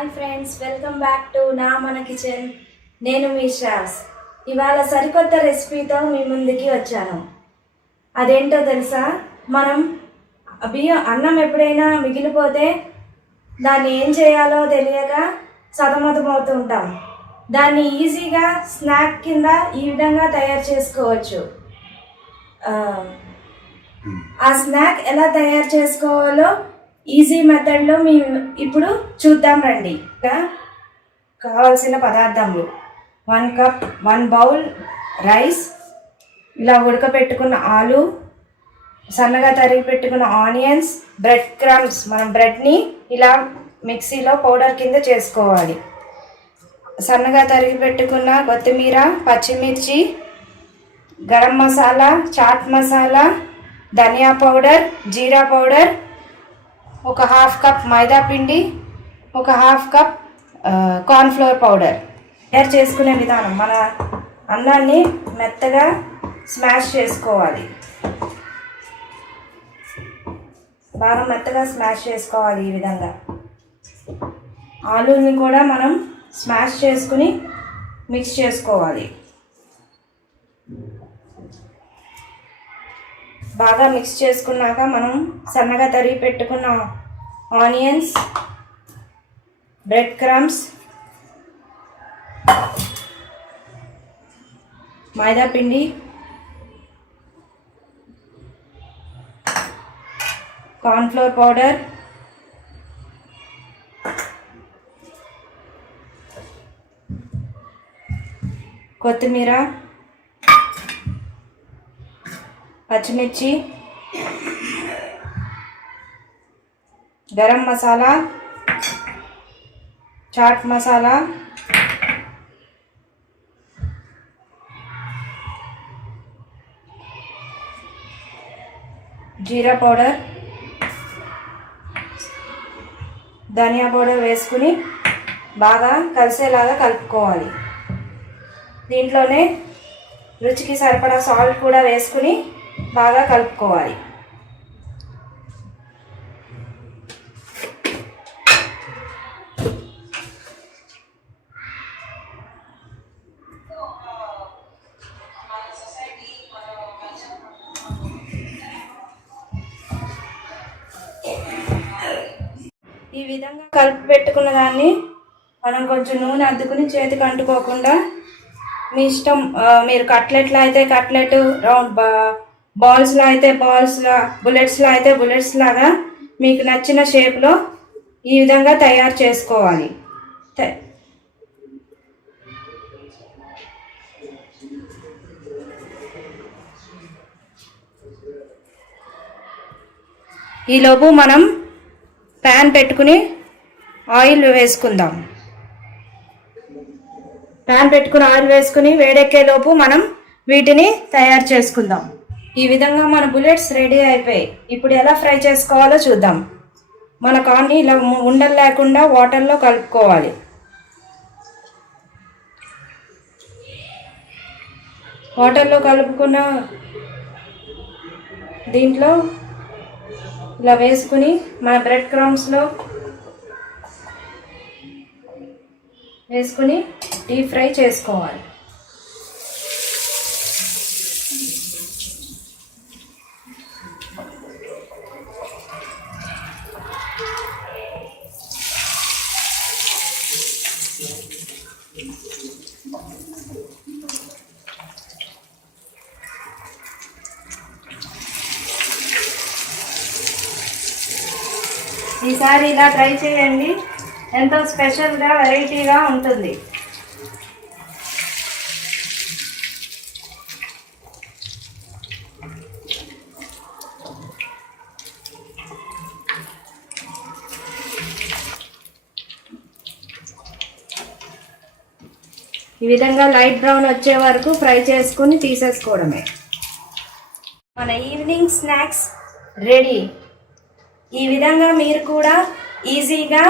Hi friends, welcome back to నా మన kitchen. నేను మీ శ్రాస్. ఇవాళ సరికొత్త రెసిపీతో మీ ముందుకి వచ్చాను. అదేంటో తెలుసా? మనం అన్నం ఎప్పుడైనా మిగిలిపోతే దాన్ని ఏం చేయాలో తెలియక సతమతమవుతూ ఉంటాం. దాన్ని ఈజీగా స్నాక్ కింద ఈ విధంగా తయారు చేసుకోవచ్చు. ఆ స్నాక్ ఎలా తయారు చేసుకోవాలో ఈజీ మెథడ్లో మేము ఇప్పుడు చూద్దాం రండి. కావాల్సిన పదార్థములు: 1 కప్ 1 బౌల్ రైస్, ఇలా ఉడకపెట్టుకున్న ఆలు, సన్నగా తరిగి పెట్టుకున్న ఆనియన్స్, బ్రెడ్ క్రమ్స్. మనం బ్రెడ్ని ఇలా మిక్సీలో పౌడర్ కింద చేసుకోవాలి. సన్నగా తరిగి పెట్టుకున్న కొత్తిమీర, పచ్చిమిర్చి, గరం మసాలా, చాట్ మసాలా, ధనియా పౌడర్, జీరా పౌడర్, ఒక 1/2 కప్ మైదా పిండి, ఒక 1/2 కప్ కార్న్ఫ్లోర్ పౌడర్. తయారు చేసుకునే విధానం: మన అన్నాన్ని మెత్తగా స్మాష్ చేసుకోవాలి. బాగా మెత్తగా స్మాష్ చేసుకోవాలి. ఈ విధంగా ఆలూని కూడా మనం స్మాష్ చేసుకుని మిక్స్ చేసుకోవాలి. బాగా మిక్స్ చేసుకున్నాక మనం సన్నగా తరిగి పెట్టుకున్న ఆనియన్స్, బ్రెడ్ క్రమ్స్, మైదా పిండి, కార్న్ఫ్లోర్ పౌడర్, కొత్తిమీర, పచ్చిమిర్చి, గరం మసాలా, చాట్ మసాలా, జీరా పౌడర్, ధనియా పౌడర్ వేసుకుని బాగా కలిసేలాగా కలుపుకోవాలి. దీంట్లోనే రుచికి సరిపడా సాల్ట్ కూడా వేసుకుని బాగా కలుపుకోవాలి. ఈ విధంగా కలిపి పెట్టుకున్న దాన్ని మనం కొంచెం నూనె అద్దుకుని చేతికి అంటుకోకుండా మీ ఇష్టం. మీరు కట్లెట్లో అయితే కట్లెట్, రౌండ్ బాల్స్లో అయితే బాల్స్లా, బుల్లెట్స్లో అయితే బుల్లెట్స్ లాగా మీకు నచ్చిన షేప్లో ఈ విధంగా తయారు చేసుకోవాలి. ఈలోపు మనం ప్యాన్ పెట్టుకుని ఆయిల్ వేసుకుందాం. ప్యాన్ పెట్టుకుని ఆయిల్ వేసుకుని వేడెక్కేలోపు మనం వీటిని తయారు చేసుకుందాం. ఈ విధంగా మన బుల్లెట్స్ రెడీ అయిపోయాయి. ఇప్పుడు ఎలా ఫ్రై చేసుకోవాలో చూద్దాం. మన కార్న్ని ఇలా ఉండలు లేకుండా వాటర్లో కలుపుకోవాలి. వాటర్లో కలుపుకున్న దీంట్లో ఇలా వేసుకుని మన బ్రెడ్ క్రమ్స్లో వేసుకుని డీప్ ఫ్రై చేసుకోవాలి. ఈసారి ఇలా ట్రై చేయండి. ఎంతో స్పెషల్గా, వెరైటీగా ఉంటుంది. ఈ విధంగా లైట్ బ్రౌన్ వచ్చే వరకు ఫ్రై చేసుకుని తీసేసుకోవడమే. మన ఈవినింగ్ స్నాక్స్ రెడీ. ఈ విధంగా మీరు కూడా ఈజీగా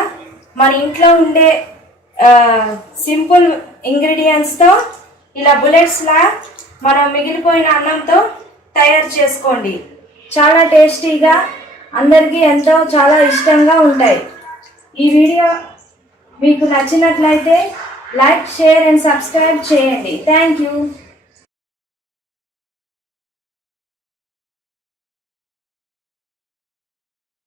మన ఇంట్లో ఉండే సింపుల్ ఇంగ్రీడియంట్స్తో ఇలా బుల్లెట్స్లా మనం మిగిలిపోయిన అన్నంతో తయారు చేసుకోండి. చాలా టేస్టీగా, అందరికీ ఎంతో చాలా ఇష్టంగా ఉంటాయి. ఈ వీడియో మీకు నచ్చినట్లయితే లైక్, షేర్ అండ్ సబ్స్క్రైబ్ చేయండి. Thank you.